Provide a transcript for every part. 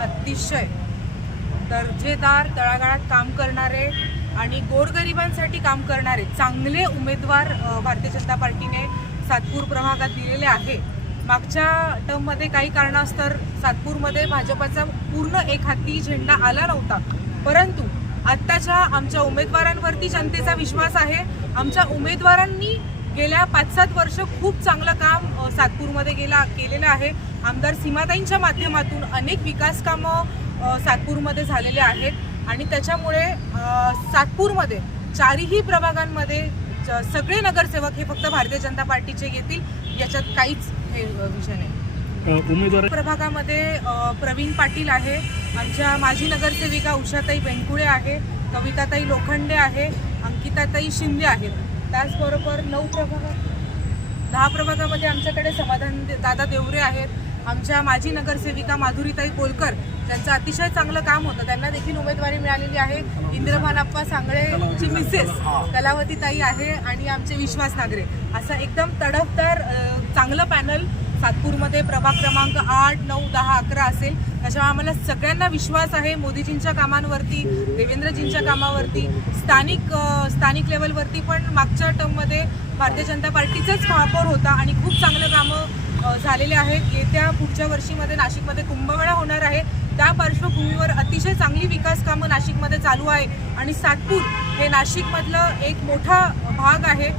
अतिशय दर्जेदार तळागाळात काम करणारे आणि गोरगरिबांसाठी काम करणारे चांगले उमेदवार भारतीय जनता पार्टीने सातपूर प्रभागात दिलेले आहे। मागच्या टर्ममध्ये काही कारणास्तव सातपूरमध्ये भाजपचा पूर्ण एक हाती झेंडा आला नव्हता, परंतु आत्ताच्या आमच्या उमेदवारांवरती जनतेचा विश्वास आहे। आमच्या उमेदवारांनी गेल्या 5-7 वर्ष खूप चांगलं काम सातपूरमध्ये केलेलं आहे। आमदार सीमाताईंच्या माध्यमातून अनेक विकास कामं सातपूरमध्ये झालेले आहेत आणि त्याच्यामुळे सातपूरमध्ये चारही प्रभागांमध्ये सगळे नगरसेवक हे फक्त भारतीय जनता पार्टीचे येतील, याच्यात काहीच हे विषय नाही। उमेदवार प्रभागामध्ये प्रवीण पाटील आहे, आमच्या माजी नगरसेविका उषाताई बेंकुळे आहे, कविताताई लोखंडे आहे, अंकिताताई शिंदे आहेत। त्याचबरोबर 10 प्रभागामध्ये आमच्याकडे समाधान दादा देवरे आहेत, आमच्या माजी नगरसेविका माधुरीताई कोलकर ज्यांचं अतिशय चांगलं काम होतं त्यांना देखील उमेदवारी मिळालेली आहे। इंद्रभानप्पा सांगळेची मिसेस कलावतीताई आहे आणि आमचे विश्वास नागरे, असं एकदम तडफदार चांगलं पॅनल सातपूरमध्ये प्रभाग क्रमांक 8, 9, 10, 11 असेल। त्याच्यामुळे आम्हाला सगळ्यांना विश्वास आहे मोदीजींच्या कामांवरती, देवेंद्रजींच्या कामावरती, स्थानिक लेवलवरती पण मागच्या टर्ममध्ये भारतीय जनता पार्टीचाच महापौर होता आणि खूप चांगलं कामं झालेले आहेत। येत्या पुढच्या वर्षीमध्ये नाशिकमध्ये कुंभमेळा होणार आहे, त्या पार्श्वभूमीवर अतिशय चांगली विकास कामं नाशिकमध्ये चालू आहे आणि सातपूर हे नाशिकमधलं एक मोठा भाग आहे।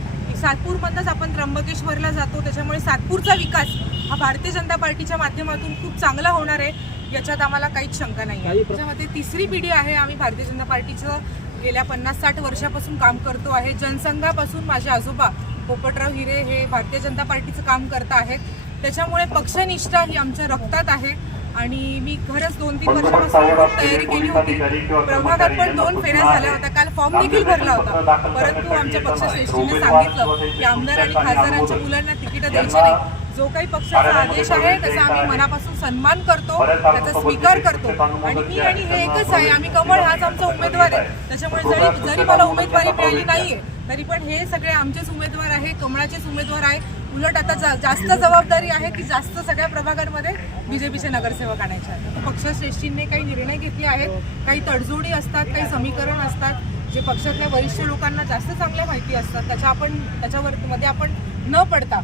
सातपूरमधूनच आपण त्र्यंबकेश्वरला जातो, त्याच्यामुळे सातपूरचा विकास हा भारतीय जनता पार्टीच्या माध्यमातून खूप चांगला होणार आहे, याच्यात आम्हाला काहीच शंका नाही आहे। त्याच्यामध्ये तिसरी पिढी आहे, आम्ही भारतीय जनता पार्टीचं गेल्या 50-60 वर्षापासून काम करतो आहे। जनसंघापासून माझे आजोबा पोपटराव हिरे हे भारतीय जनता पार्टीचं काम करत आहेत, त्याच्यामुळे पक्षनिष्ठा ही आमच्या रक्तात आहे आणि मी खरंच 2-3 वर्षापासून खूप तयारी केली होती। प्रभागात पण 2 फेऱ्या झाल्या होत्या, काल फॉर्म देखील भरला होता, परंतु आमच्या पक्षश्रेष्ठीने सांगितलं की आमदार आणि खासदारांच्या मुलांना तिकीट द्यायची नाही। जो काही पक्षाचा आदेश आहे त्याचा आम्ही मनापासून सन्मान करतो, त्याचा स्वीकार करतो आणि मी आणि हे एकच आहे, आम्ही कमळ हाच आमचा उमेदवार आहे। त्याच्यामुळे जरी मला उमेदवारी मिळाली नाहीये तरी पण हे सगळे आमचेच उमेदवार आहे, कमळाचेच उमेदवार आहे। उलट आता जास्त जबाबदारी आहे की जास्त सगळ्या प्रभागांमध्ये बीजेपीचे नगरसेवक आणायचे आहेत। पक्षश्रेष्ठींनी काही निर्णय घेतले आहेत, काही तडजोडी असतात, काही समीकरण असतात जे पक्षातल्या वरिष्ठ लोकांना जास्त चांगल्या माहिती असतात, त्याच्यामध्ये आपण न पडता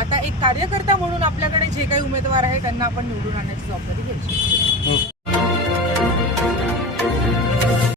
आता एक कार्यकर्ता म्हणून आपल्याकडे जे काही उमेदवार आहे त्यांना आपण निवडून आणण्याची जबाबदारी घ्यायची।